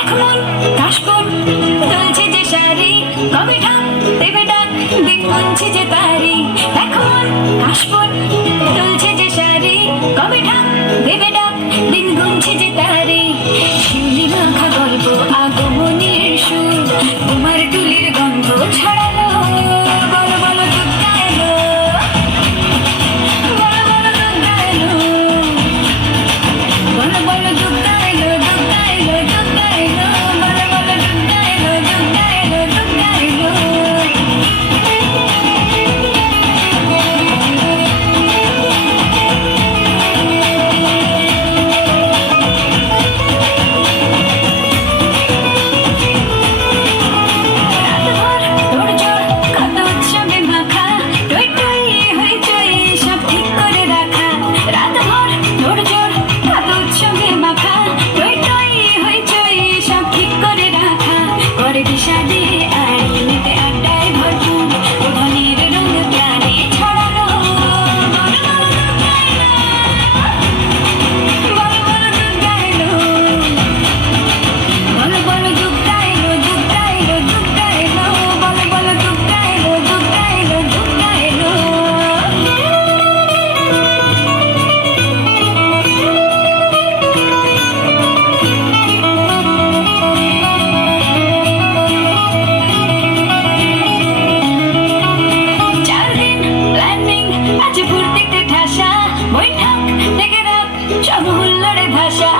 দেখো মন কাশবন চলছে যে শাড়ি, কবে ঢাক দেবে ডাক দিন গুনছে যে তারি। দেখো মন কাশবন চলছে যে শাড়ি, কবে ঢাক দেবে ডাক দিন গুনছে যে তারি। শিউলি মাখা গল্প আগমনের সুর, তোমার টুলির গন্ধ ছড়ালো। বলো বলো দুর্গা এলো, বলো বলো দুর্গা এলো, বলো বলো দুর্গা এলো, দুর্গা এলো, দুর্গা এলো, বলো বলো দুর্গা এলো, দুর্গা এলো, দুর্গা এলো। রাতভর তোড়জোড় কত উৎসবে মাখা, টই টই হইচই সব ঠিক করে রাখা। রাতভর তোড়জোড় কত উৎসবে মাখা, টই টই হইচই সব ঠিক করে রাখা। করে বিষাদে আড়ি মেতে আড্ডায় ভরপুর, ধ্বনির রঙ প্রাণে ছড়ালো। বলো বলো দুর্গা এলো, বলো বলো দুর্গা এলো, বলো বলো দুর্গা এলো, দুর্গা এলো, দুর্গা এলো, বলো বলো দুর্গা এলো, দুর্গা এলো, দুর্গা এলো। চার দিন প্ল্যানিং আছে ফুর্তিতে ঠাসা, বৈঠক থেকে রাত সব হুল্লোড়ে ভাষা।